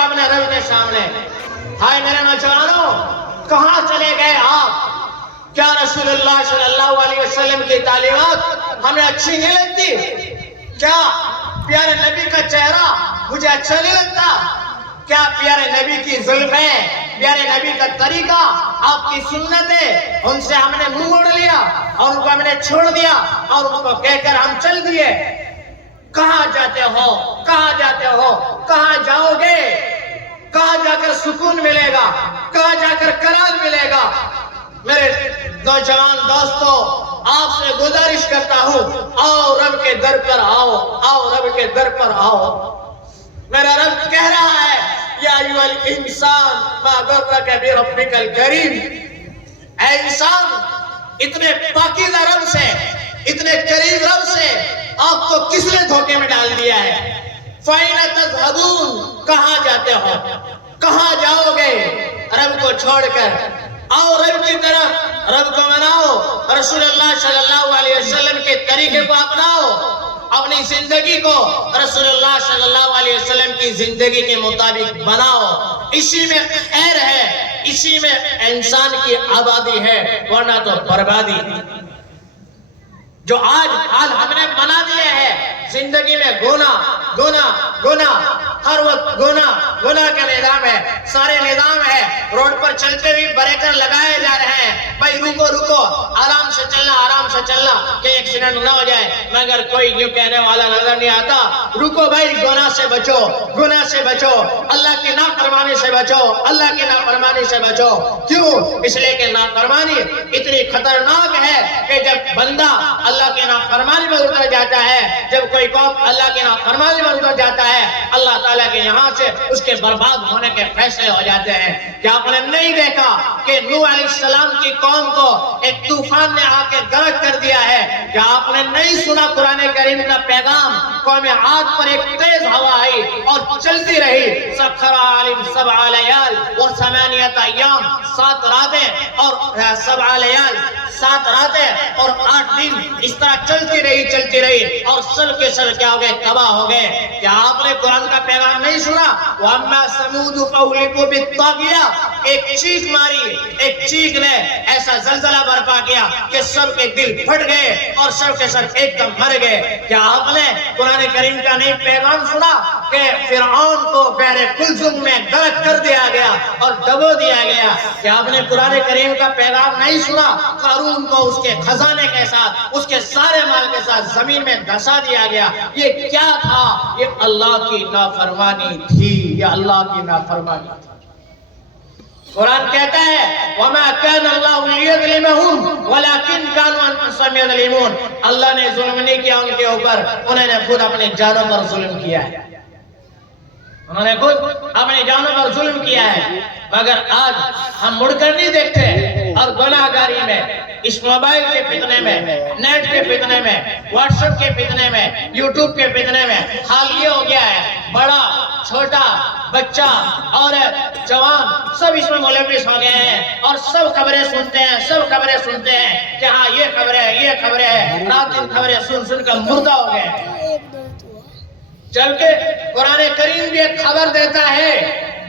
دیا اپنے رب کے سامنے. ہائے میرے نوجوانوں، کہاں چلے گئے آپ؟ کیا رسول اللہ صلی اللہ علیہ وسلم کی تعلیمات ہمیں اچھی نہیں لگتی؟ کیا پیارے نبی کا چہرہ مجھے اچھا نہیں لگتا؟ کیا پیارے نبی کی زلفیں، پیارے نبی کا طریقہ، آپ کی سنتیں، ان سے ہم نے منہ موڑ لیا اور ان کو ہم نے چھوڑ دیا اور ان کو کہہ کر ہم چل دیے؟ کہاں جاتے ہو؟ کہاں جاتے ہو؟ کہاں جاؤ گے؟ کہاں جا کر سکون ملے گا؟ کہاں جا کر قرار ملے گا؟ میرے نوجوان دوستو، آپ سے گزارش کرتا ہوں، آؤ رب کے در پر آؤ، آؤ رب کے در پر آؤ. میرا رب کہہ رہا ہے یا ایھا الانسان ما غرک بربک الکریم. اے انسان، اتنے پاکیزہ رب سے، اتنے کریم رب سے آپ کو کس نے دھوکے میں ڈال دیا ہے؟ فَأَيْنَ تَذْهَبُونَ، کہاں جاتے ہو؟ کہاں جاؤ گے رب کو چھوڑ کر؟ آؤ رب کی طرف، رب کو مناؤ، رسول اللہ صلی اللہ علیہ وسلم کے طریقے کو اپناؤ، اپنی زندگی کو رسول اللہ صلی اللہ علیہ وسلم کی زندگی کے مطابق بناؤ. اسی میں خیر ہے، اسی میں انسان کی آبادی ہے، ورنہ تو بربادی. جو آج حال ہم نے بنا دیا ہے زندگی میں گناہ، ہر وقت گناہ کا نظام ہے، سارے نظام ہے. روڈ پر چلتے ہوئے بریکر لگائے جا رہے ہیں، بھائی رکو، آرام سے چلنا کہ ایکسیڈنٹ نہ ہو جائے، مگر کوئی یوں کہنے والا نظر نہیں آتا رکو بھائی، گناہ سے بچو، اللہ کی نافرمانی سے بچو، اللہ کی نافرمانی سے بچو. کیوں؟ اس لیے کہ نافرمانی اتنی خطرناک ہے کہ جب بندہ اللہ کی نافرمانی میں اتر جاتا ہے، جب کوئی قوم اللہ کی نافرمانی میں اتر جاتا ہے، اللہ تعالیٰ کے یہاں سے اس کے برباد ہونے کے فیصلے ہو جاتے ہیں. کیا آپ نے نہیں دیکھا کہ نوح علیہ السلام کی قوم کو ایک طوفان نے آ کے غرق کر دیا ہے؟ کیا آپ نے نہیں سنا قرآن کریم کا پیغام؟ قوم عاد پر ایک تیز ہوا آئی اور چلتی رہی. سخر علیہم 7 لیال و 8 ایام، 7 راتیں اور 7 لیال، 7 راتیں اور 8 دن اس طرح چلتی رہی اور سب کے سب کیا ہو گئے؟ تباہ ہو گئے. کیا آپ نے قرآن کا پیغام نہیں سنا؟ وَأَمَّا ثَمُودُ فَأُهْلِكُوا بِالطَّاغِيَةِ، ایک چیخ ماری، ایک چیخ نے ایسا زلزلہ برپا کیا کہ سب کے دل پھٹ گئے اور سب کے سب ایک دم مر گئے. کیا آپ نے قرآن کریم کا نہیں پیغام سنا کہ فرعون کو بحر قلزم میں غرق کر دیا گیا اور ڈبو دیا گیا؟ کیا آپ نے قرآن کریم کا پیغام نہیں سنا؟ قارون کو اس کے خزانے کے ساتھ، اس کے سارے مال کے ساتھ زمین میں دھسا دیا گیا. یہ کیا تھا؟ یہ اللہ کی نافرمانی تھی، یہ اللہ کی نافرمانی تھی. قرآن کہتا ہے وَمَا كَانَ اللَّهُ لِيَظْلِمَهُمْ وَلَكِنْ كَانُوا أَنفُسَهُمْ يَظْلِمُونَ. اللہ نے ظلم نہیں کیا ان کے اوپر، انہوں نے خود اپنے جانوں پر ظلم کیا ہے. انہوں نے خود اپنے جانوں پر ظلم کیا ہے. مگر آج ہم مڑ کر نہیں دیکھتے اور گناہگاری میں، اس موبائل کے فتنے میں، نیٹ کے فتنے میں، واٹس ایپ کے فتنے میں، یوٹیوب کے فتنے میں حال یہ ہو گیا ہے، بڑا چھوٹا بچہ عورت جوان سب اس میں ملوث ہو گئے ہیں اور سب خبریں سنتے ہیں کہ ہاں یہ خبریں ہیں، رات دن خبریں سن کر مردہ ہو گئے. جبکہ قرآن کریم بھی ایک خبر دیتا ہے،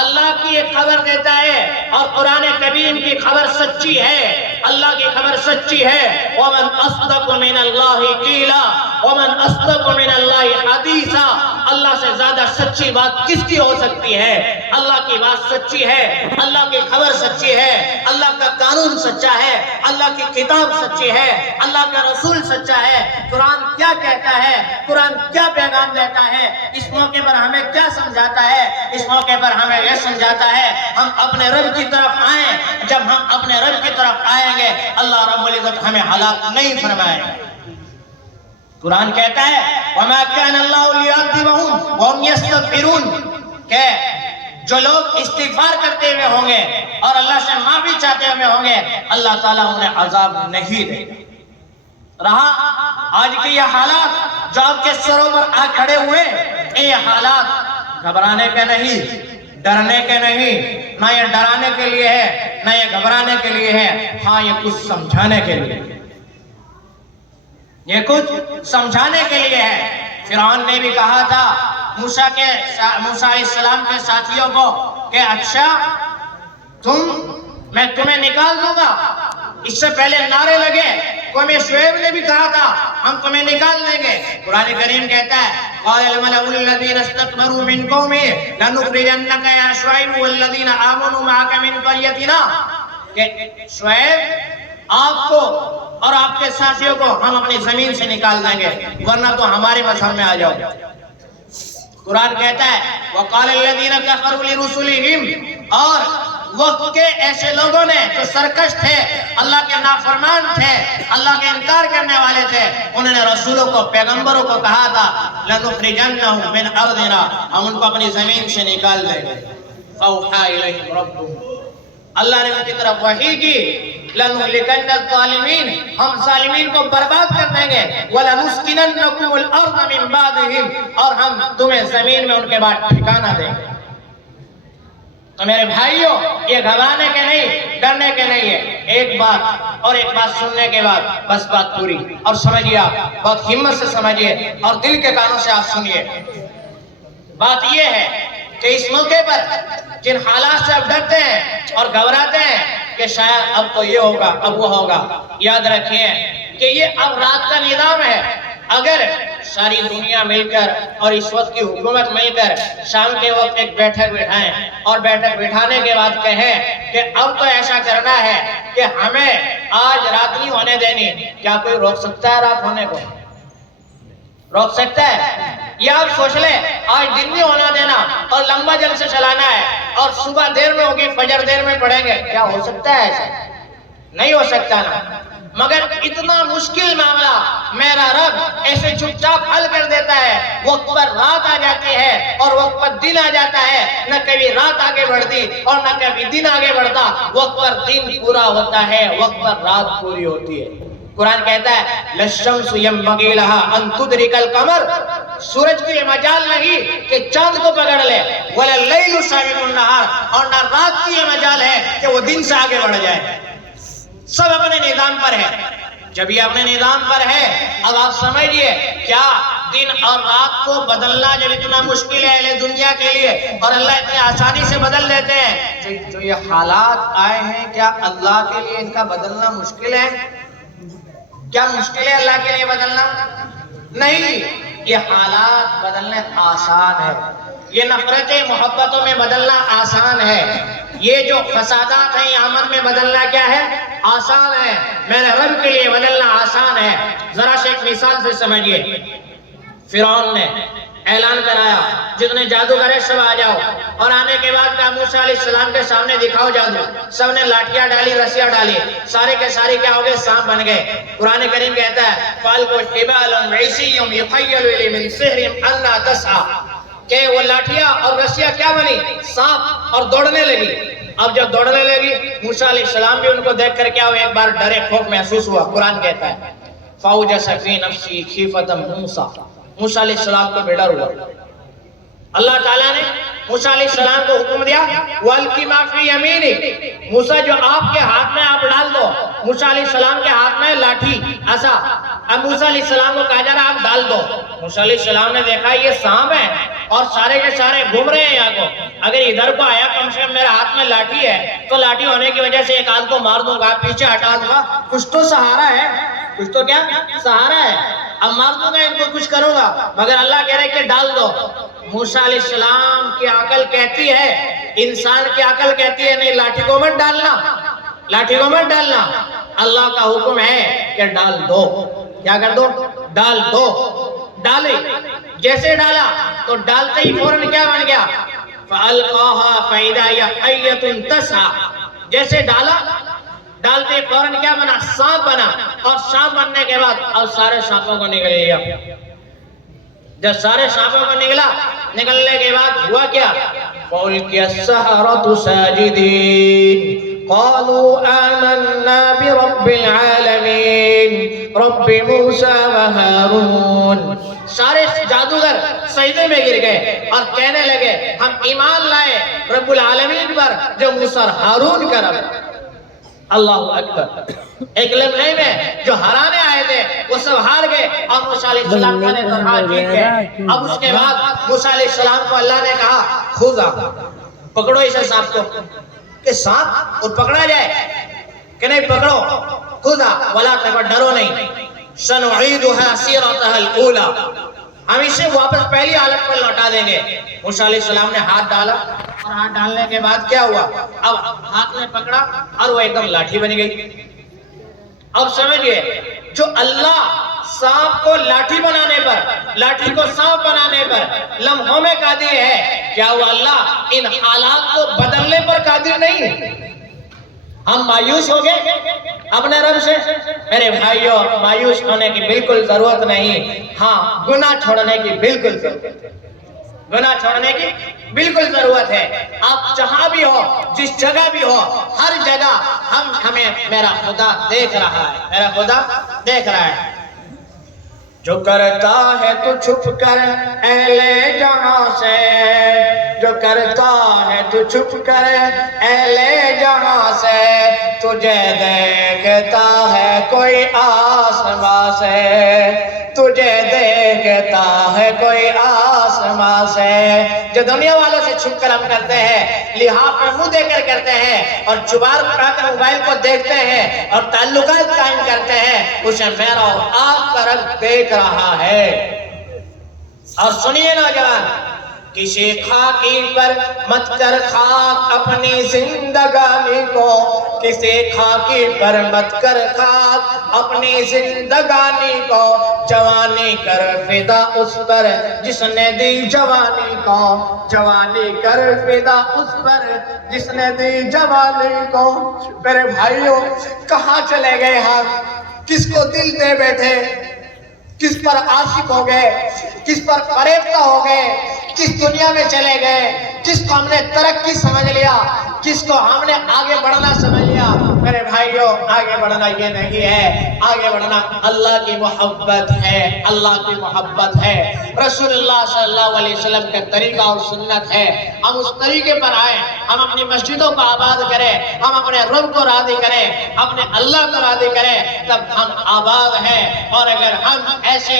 اللہ کی ایک خبر دیتا ہے اور قرآن کریم کی خبر سچی ہے، اللہ کی خبر سچی ہے. وَمَنْ أَصْدَقُ مِنَ اللَّهِ قِيلًا وَمَنْ أَصْدَقُ مِنَ اللَّهِ حَدِيثًا. اللہ سے زیادہ سچی بات کس کی ہو سکتی ہے؟ اللہ کی بات سچی ہے، اللہ کی خبر سچی ہے، اللہ کا قانون سچا ہے، اللہ کی کتاب سچی ہے، اللہ کا رسول سچا ہے. قرآن کیا کہتا ہے؟ قرآن کیا پیغام دیتا ہے؟ اس موقع پر ہمیں کیا سمجھاتا ہے؟ اس موقع پر ہمیں یہ سمجھاتا ہے ہم اپنے رب کی طرف آئیں. جب ہم اپنے رب کی طرف آئیں گے اللہ رب العزت ہمیں ہلاک نہیں فرمائے گا. قرآن کہتا ہے وَمَا كَانَ اللَّهُ لِيُعَذِّبَهُمْ وَهُمْ يَسْتَغْفِرُونَ، کہ جو لوگ استغفار کرتے ہوئے ہوں گے اور اللہ سے معافی چاہتے ہوئے ہوں گے اللہ تعالیٰ انہیں عذاب نہیں دے گا. رہا آج کے یہ حالات جو آپ کے سروں پر آ کھڑے ہوئے، یہ حالات گھبرانے کے نہیں، ڈرنے کے نہیں، نہ یہ ڈرانے کے لیے ہے نہ یہ گھبرانے کے لیے ہے. ہاں یہ کچھ سمجھانے کے لیے، یہ کچھ سمجھانے کے لیے ہے. فرعون نے بھی کہا تھا موسیٰ علیہ السلام کے ساتھیوں کو کہ اچھا میں تمہیں نکال دوں گا. اس سے پہلے نعرے لگے. قوم شعیب نے بھی کہا تھا ہم تمہیں نکال دیں گے. قرآن کریم کہتا ہے قال الملأ الذين استكبروا من قومه لنخرجنك يا شعيب والذين آمنوا معك من قريتنا. کہ شعیب آپ کو اور آپ کے ساتھیوں کو ہم اپنی زمین سے نکال دیں گے ورنہ تو ہمارے مذہب میں آ جاؤ. قرآن کہتا ہے وقال الذين كفروا لرسلهم. اور وقت کے ایسے لوگوں نے جو سرکش تھے, اللہ کے نافرمان تھے, اللہ کے انکار کرنے والے تھے, انہوں نے رسولوں کو, پیغمبروں کو کہا تھا لَنُخْرِجَنَّهُمْ مِنْ أَرْضِنَا, ہم ان کو اپنی زمین سے نکال دیں گے. فَأَوْحَىٰ إِلَيْهِمْ رَبُّهُمْ, اللہ نے ان کی طرف وحی کی لَنُهْلِكَنَّ الظَّالِمِينَ, ہم ظالمین کو برباد کر دیں گے. وَلَنُسْكِنَنَّكُمُ الْأَرْضَ مِنْ بَعْدِهِمْ, اور ہم تمہیں زمین میں ان کے بعد ٹھکانہ دیں گے. تو میرے بھائیوں یہ گھبرانے کے نہیں, ڈرنے کے نہیں ہے. ایک بات سننے کے بعد بس بات پوری. اور سمجھیے, آپ بہت ہمت سے سمجھیے اور دل کے کانوں سے آپ سنیے. بات یہ ہے کہ اس موقع پر جن حالات سے آپ ڈرتے ہیں اور گھبراتے ہیں کہ شاید اب تو یہ ہوگا, اب وہ ہوگا, یاد رکھیے کہ یہ اب رات کا نظام ہے. اگر ساری دنیا مل کر اور اس وقت کی حکومت مل کر شام کے وقت ایک بیٹھک بٹھائیں اور بیٹھک بٹھانے کے بعد کہیں کہ اب تو ایسا کرنا ہے کہ ہمیں آج رات نہیں ہونے دینی, کیا کوئی روک سکتا ہے رات ہونے کو؟ روک سکتا ہے؟ یا آپ سوچ لیں آج دن نہیں ہونا دینا اور لمبا جلسہ چلانا ہے اور صبح دیر میں ہوگی فجر دیر میں پڑھیں گے, کیا ہو سکتا ہے ایسا؟ نہیں ہو سکتا نا. مگر اتنا مشکل معاملہ میرا رب ایسے چپ چاپ حل کر دیتا ہے. وقت پر رات آ جاتی ہے اور وقت پر دن آ جاتا ہے. نہ کبھی رات آگے بڑھتی اور نہ کبھی دن آگے بڑھتا. وقت پر دن پورا ہوتا ہے, وقت پر رات پوری ہوتی ہے. قرآن کہتا ہے لَلشَّمْسُ يَنبَغِي لَهَا أَن تُدْرِكَ الْقَمَرَ, سورج کی یہ مجال نہیں کہ چاند کو پکڑ لے. وَلَا اللَّيْلُ سَابِقُ النَّهَارِ, اور نہ رات کی یہ مجال ہے کہ وہ دن سے آگے بڑھ جائے. سب اپنے نظام پر ہے. جب یہ اپنے نظام پر ہے, اب آپ سمجھئے کیا دن اور رات کو بدلنا جب اتنا مشکل ہے اہل دنیا کے لیے اور اللہ اتنے آسانی سے بدل دیتے ہیں, جو یہ حالات آئے ہیں کیا اللہ کے لیے ان کا بدلنا مشکل ہے؟ کیا مشکل ہے اللہ کے لیے بدلنا؟ نہیں, یہ حالات بدلنے آسان ہے. یہ نفرتیں محبتوں میں بدلنا آسان ہے. یہ جو فسادات ہیں امن میں بدلنا کیا ہے؟ آسان ہے. میرے رب کے لیے بدلنا آسان ہے. ذرا سے ایک مثال سے سمجھیے. فرعون نے اعلان کرایا جتنے جادوگر ہیں سب آ جاؤ, اور آنے کے بعد کہا موسیٰ علیہ السلام کے سامنے دکھاؤ جادو. سب نے لاٹھیاں ڈالی, رسیاں ڈالی, سارے کے سارے کیا ہو گئے؟ سانپ بن گئے. قرآن کریم کہتا ہے فَالْقُوا حِبَالًا عِصِيًّا يُخَيَّلُ إِلَيْهِ مِنْ سِحْرِهِمْ أَنَّهَا تَسْعَىٰ, کہ وہ لاٹھیاں اور رسیاں کیا بنی؟ سانپ, اور دوڑنے لگی. اب جب دوڑنے لگی موسیٰ علیہ السلام بھی ان کو دیکھ کر کیا ہوا؟ ایک بار ڈرے, خوف محسوس ہوا. قرآن کہتا ہے فَأَوْجَسَ فِي نَفْسِهِ خِيفَةً مُوسَىٰ, موسیٰ علیہ السلام کو بے ڈر ہوا. اللہ تعالیٰ نے موسیٰ علیہ السلام کو حکم دیا وَأَلْقِ مَا فِي يَمِينِكَ, موسیٰ جو آپ کے ہاتھ میں آپ ڈال دو. موسیٰ علیہ السلام کے ہاتھ میں لاٹھی ایسا, اب موسیٰ علیہ السلام کو کہا جا رہا آپ ڈال دو. موسیٰ علیہ السلام نے دیکھا یہ سانپ ہے اور سارے کے سارے گھوم رہے ہیں یہاں کو, اگر ادھر کو آیا کم سے کم میرے ہاتھ میں لاٹھی ہے تو لاٹھی ہونے کی وجہ سے ایک آدھ کو مار دوں گا, پیچھے ہٹا دوں گا, کچھ تو سہارا ہے, کچھ تو کیا سہارا ہے. اب مار دوں گا ان کو, کچھ کروں گا, مگر اللہ کہہ رہے کہ ڈال دو. موسیٰ علیہ السلام کی عقل کہتی ہے, انسان کی عقل کہتی ہے نہیں, لاٹھی کو مت ڈالنا, لاٹھی کو مت ڈالنا. اللہ کا حکم ہے کہ ڈال دو. کیا کر دو؟ ڈال دو. ڈالے, جیسے ڈالا تو ڈالتے ہی فوراً کیا بن گیا؟ فَأَلْقَاهَا فَإِذَا هِيَ حَيَّةٌ تَسْعَىٰ, جیسے ڈالا ڈالتے ہی فوراً کیا بنا؟ سانپ بنا. اور سانپ بننے کے بعد اب سارے سانپوں کو نکل گیا. جب سارے سانپوں کو نکلنے کے بعد ہوا کیا؟ فَأُلْقِيَ السَّحَرَةُ سَاجِدِينَ قَالُوا آمَنَّا بِرَبِّ الْعَالَمِينَ رَبِّ مُوسَىٰ وَهَارُونَ, سارے جادوگر سجدے میں گر گئے اور کہنے لگے ہم ایمان لائے رب العالمین پر جو موسیٰ اور ہارون کا رب. اللہ اکبر. ایک لمحے میں جو ہرانے آئے تھے وہ سب ہار گئے اور موسیٰ علیہ السلام کا نے طرح جیت گئے. اب اس کے بعد موسیٰ علیہ السلام کو اللہ نے کہا خذا، پکڑو اسے سانپ کو. کہ سانپ اور پکڑا جائے کہ نہیں پکڑو. خذا ولا تخف، ڈرو نہیں. سنعیدها سیرتها الاولی، ہم اسے واپس پہلی حالت پر لوٹا دیں گے. موسیٰ علیہ السلام نے ہاتھ ڈالا اور ہاتھ ڈالنے کے بعد کیا ہوا؟ اب ہاتھ میں پکڑا اور وہ ایک دم لاٹھی بن گئی. اب سمجھئے جو اللہ سانپ کو لاٹھی بنانے پر، لاٹھی کو سانپ بنانے پر لمحوں میں قادر ہے، کیا وہ اللہ ان حالات کو بدلنے پر قادر نہیں؟ ہم مایوس ہو گئے اپنے رب سے. میرے بھائیوں، مایوس ہونے کی بالکل ضرورت نہیں. ہاں، گناہ چھوڑنے کی بالکل ضرورت ہے. گناہ چھوڑنے کی بالکل ضرورت ہے. آپ جہاں بھی ہو، جس جگہ بھی ہو، ہر جگہ ہمیں میرا خدا دیکھ رہا ہے. میرا خدا دیکھ رہا ہے. جو کرتا ہے تو چھپ کر اہل جہاں سے، جو کرتا ہے تو چھپ کر اہل جہاں سے، تجھے دیکھتا ہے کوئی آسمان سے، تجھے دیکھتا ہے کوئی آسمان سے. جو دنیا والوں سے چھپ کر ہم کرتے ہیں، لحاظ پر منہ دے کر کرتے ہیں اور چبار پڑا کر موبائل کو دیکھتے ہیں اور تعلقات قائم کرتے ہیں، اسے میرا اور آپ کا رب دیکھ رہا ہے. اور سنیے نوجوان، کسی خاکی پر مت کر خاک اپنی زندگانی کو، کسی خاکی پر مت کر خاک اپنی زندگانی کو، جوانی کر فدا اس پر جس نے دی جوانی کو، جوانی کر فدا اس پر جس نے دی جوانی کو. میرے بھائیوں، کہاں چلے گئے ہم؟ کس کو دل دے بیٹھے؟ کس پر عاشق ہو گئے؟ کس پر فریفتہ ہو گئے؟ کس دنیا میں چلے گئے؟ کس کو ہم نے ترقی سمجھ لیا؟ کس کو ہم نے آگے بڑھنا سمجھ لیا؟ میرے بھائیوں، آگے بڑھنا یہ نہیں ہے. آگے بڑھنا اللہ کی محبت ہے. اللہ کی محبت ہے. رسول اللہ صلی اللہ علیہ وسلم کا طریقہ اور سنت ہے. ہم اس طریقے پر آئیں. ہم اپنی مسجدوں کو آباد کریں. ہم اپنے رب کو راضی کریں. اپنے اللہ کو راضی کریں. تب ہم آباد ہیں. اور اگر ہم ایسے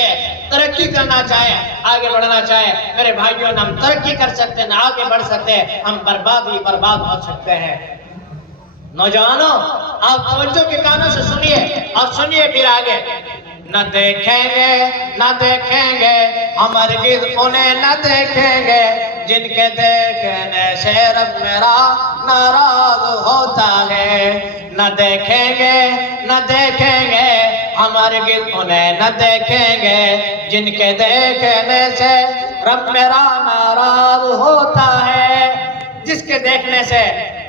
ترقی کرنا چاہیں، آگے بڑھنا چاہیں، میرے بھائیوں، نہ ہم ترقی کر سکتے، نہ آگے بڑھ سکتے. ہم برباد ہی برباد ہو سکتے ہیں. نوجوانوں، آپ توجہ کے کانوں سے سنیے اور سنیے پھر آگے. نہ دیکھیں گے، نہ دیکھیں گے، ہم ہرگز انہیں نہ دیکھیں گے جن کے دیکھنے سے رب میرا ناراض ہوتا ہے. نہ دیکھیں گے، نہ دیکھیں گے، ہم ہرگز انہیں نہ دیکھیں گے جن کے دیکھنے سے رب میرا ناراض ہوتا ہے. جس کے دیکھنے سے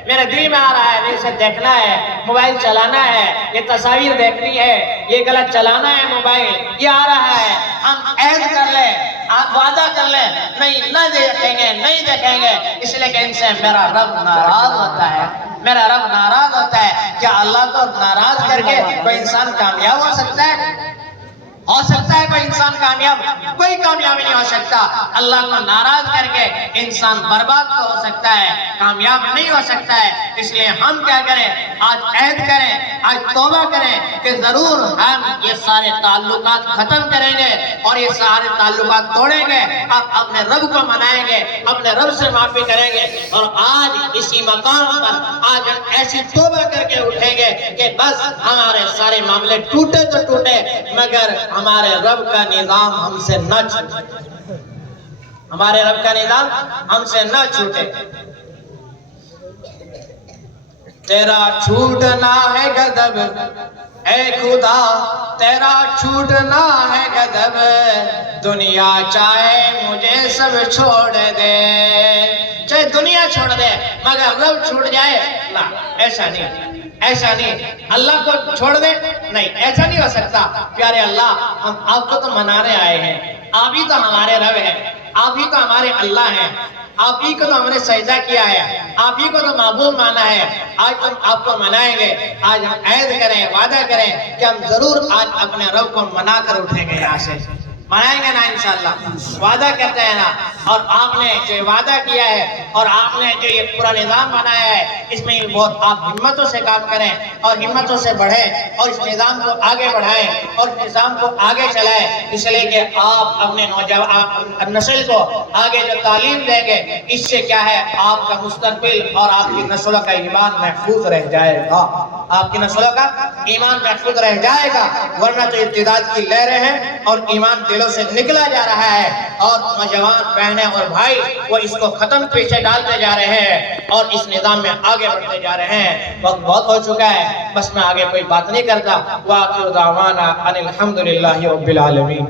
میرے دل میں آ رہا ہے اسے دیکھنا ہے، موبائل چلانا ہے، یہ تصاویر دیکھنی ہے، یہ غلط چلانا ہے موبائل، یہ آ رہا ہے، ہم عہد کر لیں، آپ وعدہ کر لیں، نہیں نہ دیکھیں گے، نہیں دیکھیں گے، اس لیے کہ ان سے میرا رب ناراض ہوتا ہے. میرا رب ناراض ہوتا ہے. کیا اللہ کو ناراض کر کے کوئی انسان کامیاب ہو سکتا ہے؟ ہو سکتا ہے کوئی انسان کامیاب؟ کوئی کامیابی نہیں ہو سکتا. اللہ کو ناراض کر کے انسان برباد تو ہو سکتا ہے، کامیاب نہیں ہو سکتا ہے. اس لیے ہم کیا کریں؟ آج عہد کریں، آج توبہ کریں کہ ضرور ہم یہ سارے تعلقات ختم کریں گے اور یہ سارے تعلقات توڑیں گے. اب اپنے رب کو منائیں گے، اپنے رب سے معافی کریں گے. اور آج اسی مقام پر آج ہم ایسی توبہ کر کے اٹھیں گے کہ بس ہمارے سارے معاملے ٹوٹے تو ٹوٹے، مگر ہمارے رب کا نظام ہم سے نہ چھوٹے. ہمارے رب کا نظام ہم سے نہ چھوٹے. تیرا چھوٹنا ہے غضب اے خدا، تیرا چھوٹنا ہے غضب، دنیا چاہے مجھے سب چھوڑ دے. چاہے دنیا چھوڑ دے مگر رب چھوٹ جائے نہ، ایسا نہیں، ایسا نہیں. اللہ کو چھوڑ دے، نہیں، ایسا نہیں ہو سکتا. پیارے اللہ، ہم آپ کو تو منانے آئے ہیں، آپ ہی تو ہمارے رب ہیں، آپ ہی تو ہمارے اللہ ہیں، آپ ہی کو تو ہم نے سجدہ کیا ہے، آپ ہی کو تو معبود مانا ہے. آج ہم آپ کو منائیں گے. آج ہم عہد کریں، وعدہ کریں کہ ہم ضرور آج اپنے رب کو منا کر اٹھیں گے، یہاں سے منائیں گے نا انشاءاللہ؟ وعدہ کرتے ہیں نا؟ اور آپ نے جو وعدہ کیا ہے اور آپ نے جو یہ پورا نظام بنایا ہے، اس میں بہت آپ ہمتوں سے کام کریں اور ہمتوں سے بڑھیں اور اس نظام کو آگے بڑھائیں اور اس نظام کو آگے چلائیں، اس لیے کہ آپ اپنے نوجوان نسل کو آگے جو تعلیم دیں گے، اس سے کیا ہے آپ کا مستقبل اور آپ کی نسلوں کا ایمان محفوظ رہ جائے گا، آپ کی نسلوں کا ایمان محفوظ رہ جائے گا، ورنہ تو ارتداد کی لہریں ہیں اور ایمان دلوں سے نکلا جا رہا ہے اور نوجوان بہنیں اور بھائی وہ اس کو ختم پیچھے ڈالتے جا رہے ہیں اور اس نظام میں آگے بڑھتے جا رہے ہیں۔ وقت بہت ہو چکا ہے، بس میں آگے کوئی بات نہیں کرتا۔ وآخر دعوانا ان الحمدللہ رب العالمین۔